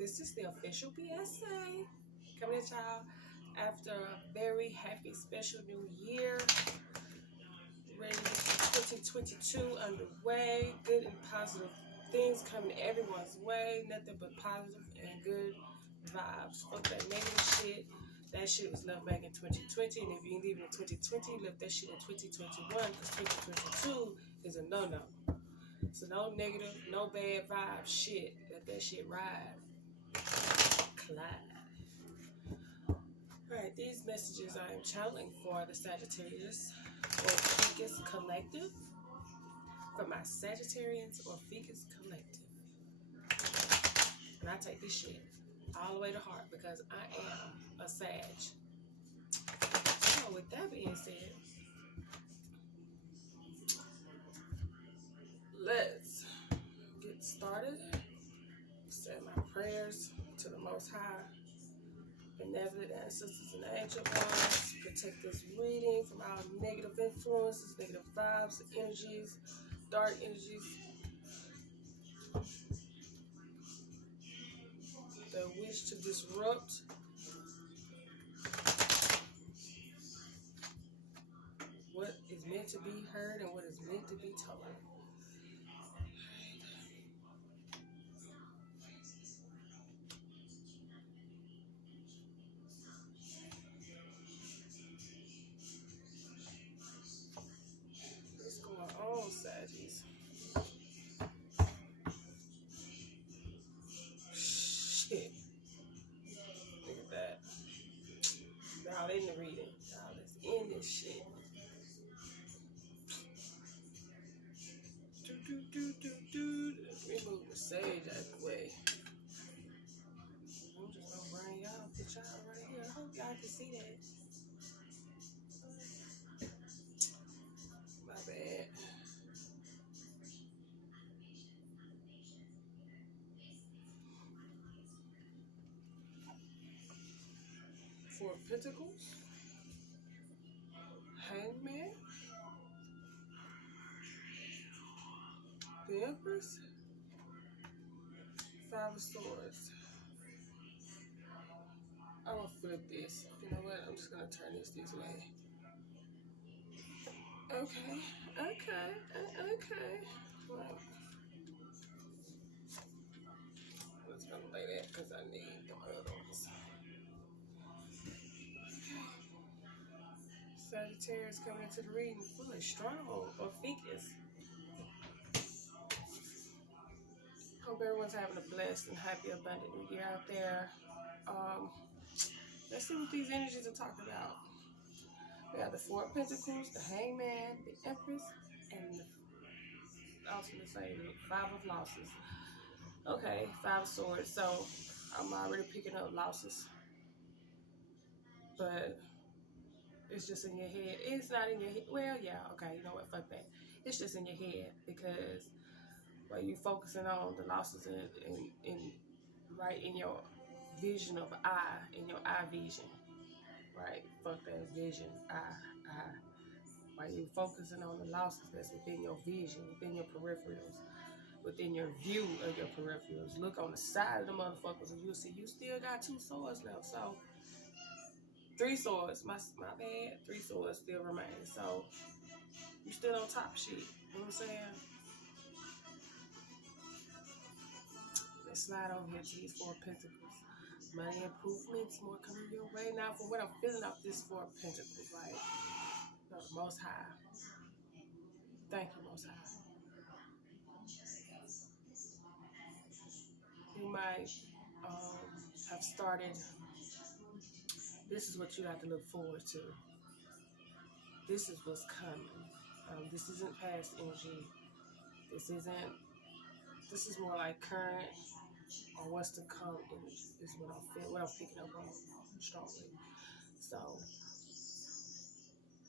This is the official PSA coming at y'all after a very happy, special new year. Ready to get 2022 underway. Good and positive things coming everyone's way. Nothing but positive and good vibes. Fuck that negative shit. That shit was left back in 2020. And if you ain't leaving in 2020, left that shit in 2021. Because 2022 is a no-no. So no negative, no bad vibe shit. Let that shit ride. Clyde. Alright, these messages I am channeling for the Sagittarius or Ophiuchus Collective. For my Sagittarians or Ophiuchus Collective. And I take this shit all the way to heart because I am a Sag. So with that being said, let's get started. Say my prayers to the Most High, benevolent ancestors and angel ones. Protect this reading from all negative influences, negative vibes, energies, dark energies that wish to disrupt what is meant to be heard and what is meant to be told. What's going on, Saggies? Shit. Look at that. Y'all in the reading. Y'all is in this shit. Remove the sage out the way. I'm just gonna bring y'all, put y'all right here. I hope y'all can see that. My bad. Four of Pentacles. Hangman. The Empress. Five of Swords. I'm gonna flip this. You know what? I'm just gonna turn this way. Okay. Right. I'm just gonna lay that because I need the other ones. Okay. Sagittarius coming into the reading fully strong or Ophiuchus. Hope everyone's having a blessed and happy, abundant new year out there. Let's see what these energies are talking about. We have the Four of Pentacles, the Hangman, the Empress, and I was going to say the Five of Losses. Okay, Five of Swords. So I'm already picking up losses. But it's just in your head. It's not in your head. Well, yeah, okay, you know what? Fuck that. It's just in your head because while you're focusing on the losses in right in your vision of eye, in your eye vision. Right? Fuck that vision, eye. While you're focusing on the losses that's within your vision, within your peripherals, within your view of your peripherals. Look on the side of the motherfuckers and you'll see you still got 2 swords left. So 3 swords, my bad, 3 swords still remain. So you still on top shit. You know what I'm saying? Let's slide over here to these 4 Pentacles. Money improvements, more coming your way. Now, from what I'm feeling off this 4 Pentacles, like, you know, the Most High. Thank you, Most High. You might have started. This is what you have to look forward to. This is what's coming. This isn't past energy. This is more like current or what's to come is what I'm feeling, what I'm picking up on strongly. So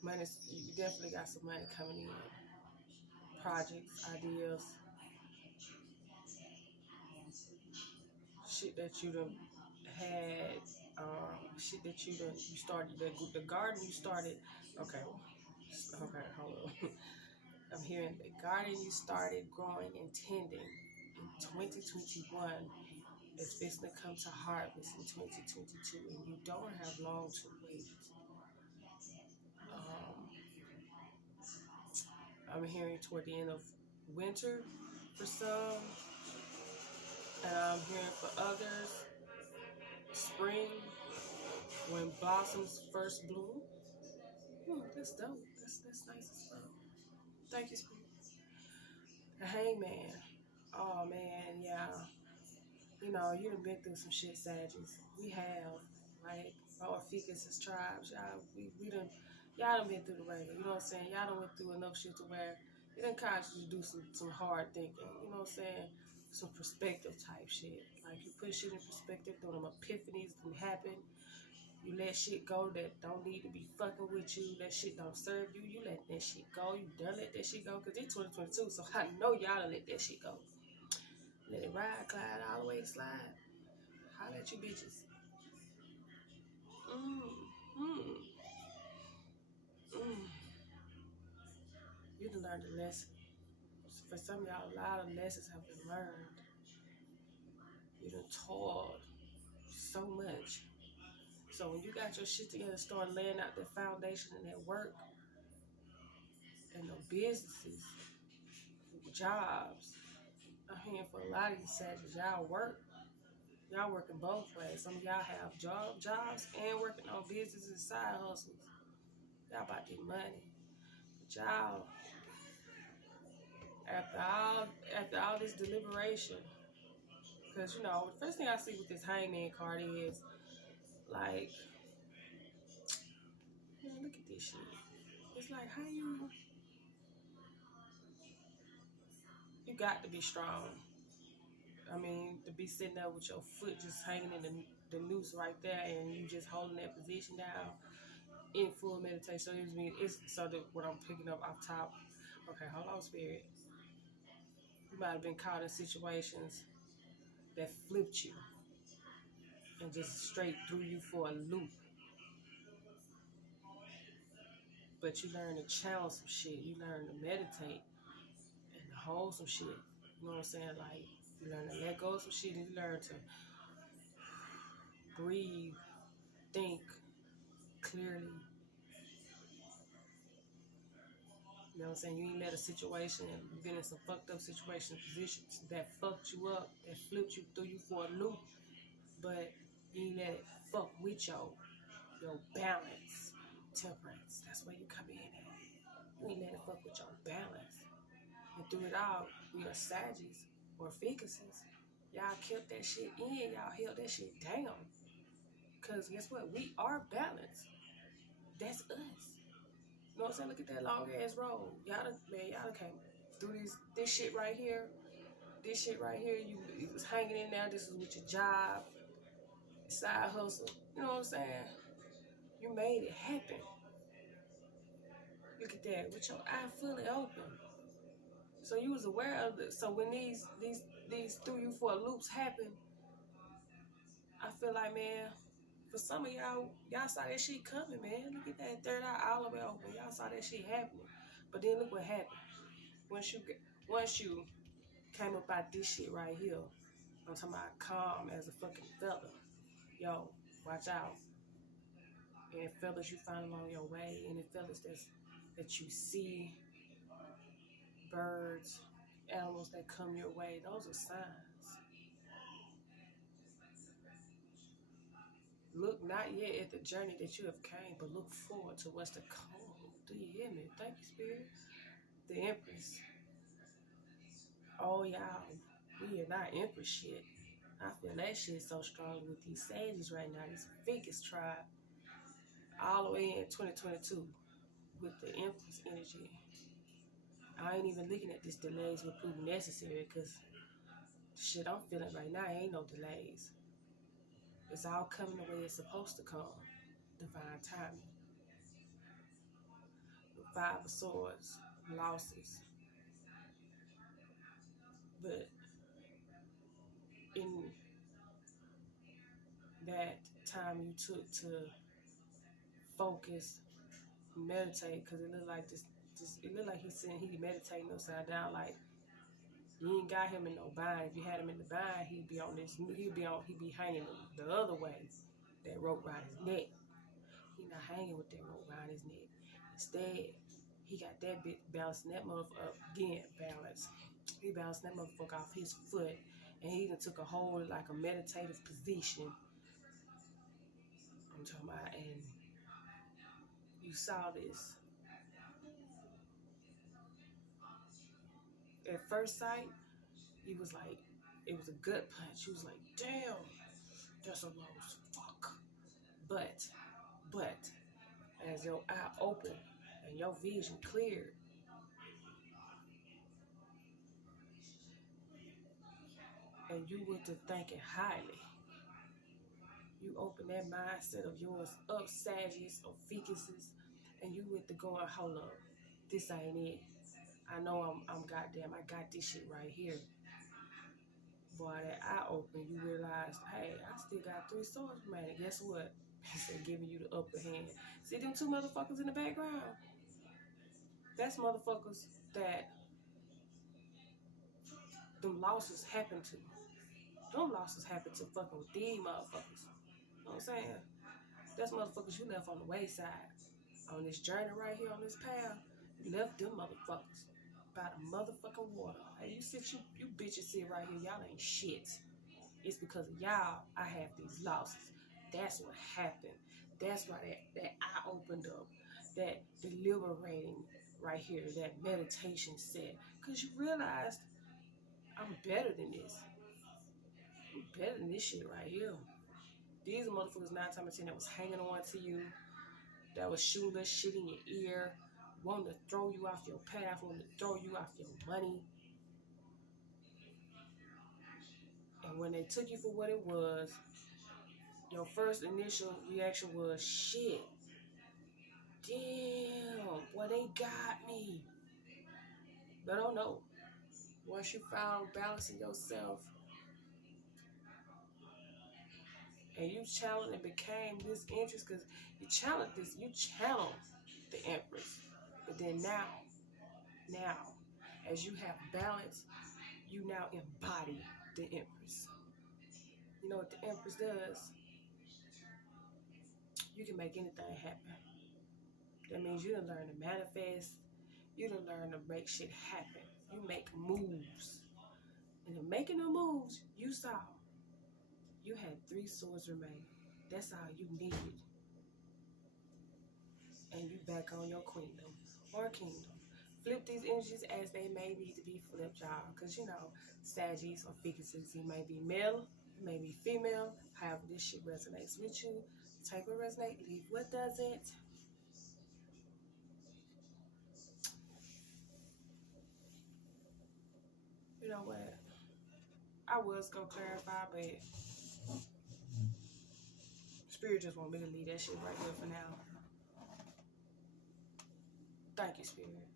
money, you definitely got some money coming in. Projects, ideas, shit that you done had, shit that you started, the garden you started. Okay, hold on. I'm hearing the garden you started growing and tending in 2021 is fixing to come to harvest in 2022, and you don't have long to wait. Um, I'm hearing toward the end of winter for some, and I'm hearing for others spring when blossoms first bloom. That's dope. That's nice as well. Thank you, Spirit. The Hangman. Oh man, yeah. You know, you done been through some shit, Sagittarius. We have, right? Ophiuchus' tribes, y'all done been through the ringer. You know what I'm saying? Y'all done went through enough shit to where it done caused you to do some hard thinking. You know what I'm saying? Some perspective type shit. Like you put shit in perspective, through them epiphanies can happen. You let shit go that don't need to be fucking with you. That shit don't serve you. You let that shit go. You done let that shit go. Because it's 2022, so I know y'all done let that shit go. Let it ride, glide, all the way slide. Holla at you bitches. You done learned a lesson. For some of y'all, a lot of lessons have been learned. You done toiled so much. So when you got your shit together, start laying out the foundation and that work and the businesses, jobs. I'm hearing for a lot of you Sagittarius, y'all work. Y'all working both ways. Some of y'all have jobs and working on businesses and side hustles. Y'all about to get money. But y'all, after all this deliberation, because you know, the first thing I see with this Hangman card is like, man, look at this shit. It's like how you got to be strong. I mean, to be sitting there with your foot just hanging in the noose right there, and you just holding that position down in full meditation. So it's so that what I'm picking up off top. Okay, hold on, Spirit. You might have been caught in situations that flipped you and just straight threw you for a loop. But you learn to channel some shit. You learn to meditate and to hold some shit. You know what I'm saying? Like, you learn to let go of some shit, and you learn to breathe, think clearly. You know what I'm saying? You ain't let a situation, you've been in some fucked up situations, positions that fucked you up, that flipped you, threw you for a loop, but you ain't let it fuck with your balance, temperance. That's where you come in at. You ain't let it fuck with your balance. And through it all, we are Sagittarius or Ophiuchuses. Y'all kept that shit in, y'all held that shit down. Because guess what? We are balanced. That's us. You know what I'm saying? Look at that long ass road. Y'all came through this shit right here. This shit right here, you was hanging in there. This is with your job, side hustle. You know what I'm saying? You made it happen. Look at that, with your eye fully open. So you was aware of it. So when these threw you for loops happen, I feel like, man, for some of y'all saw that shit coming, man. Look at that third eye all the way open. Y'all saw that shit happening. But then look what happened. Once you came up out this shit right here, I'm talking about calm as a fucking feather. Yo, watch out. And feathers you find along your way, and the feathers that you see, birds, animals that come your way, those are signs. Look not yet at the journey that you have came, but look forward to what's to come. Do you hear me? Thank you, Spirit. The Empress. Oh, y'all, we are not Empress shit. I feel that shit so strong with these Sagittarius right now. This Ophiuchus tribe. All the way in 2022 with the Empress energy. I ain't even looking at these delays will prove necessary because the shit I'm feeling right now ain't no delays. It's all coming the way it's supposed to come. Divine timing. The Five of Swords, losses. But in that time you took to focus, meditate, because it looked like it looked like he meditating upside down, like You ain't got him in no bind. If you had him in the bind, he'd be hanging the other way. That rope around his neck. He not hanging with that rope around his neck. Instead, he got that bit balancing that motherfucker up. Again, balance. He balanced that motherfucker off his foot. And he even took a whole, like a meditative position. I'm talking about, and you saw this. At first sight, he was like, it was a gut punch. He was like, damn, that's a loss. Fuck. But, as your eye opened and your vision cleared, and you went to thinking highly, you open that mindset of yours up, Sagittarius, Ophiuchus, and you went to going, hold up, this ain't it. I know I'm goddamn, I got this shit right here. Boy, that eye open, you realized, hey, I still got 3 swords remaining. Guess what? He said, giving you the upper hand. See them 2 motherfuckers in the background? That's motherfuckers that them losses happen to. Them losses happen to fucking with these motherfuckers. You know what I'm saying? That's motherfuckers you left on the wayside. On this journey right here, on this path, you left them motherfuckers by the motherfucking water. Hey, you bitches sit right here, y'all ain't shit. It's because of y'all I have these losses. That's what happened. That's why that eye opened up. That deliberating right here, that meditation set. Because you realized, I'm better than this. I'm better than this shit right here. These motherfuckers 9 times out of 10 that was hanging on to you, that was shooting that shit in your ear, wanting to throw you off your path, wanting to throw you off your money. And when they took you for what it was, your first initial reaction was, shit, damn, boy, they got me. But oh no, once you found balancing yourself, and you challenged and became this interest, because you challenged the Empress. But then now, as you have balance, you now embody the Empress. You know what the Empress does? You can make anything happen. That means you done learn to manifest. You done learn to make shit happen. You make moves. And in making the moves, you saw you had 3 swords remaining. That's all you needed. And you back on your queendom or kingdom. Flip these energies as they may need to be flipped, y'all. Because, you know, Sagittarius or Ophiuchus, he may be male, he may be female. However this shit resonates with you, take what resonates, leave what doesn't. You know what? I was going to clarify, but Spirit just want me to leave that shit right here for now. Thank you, Spirit.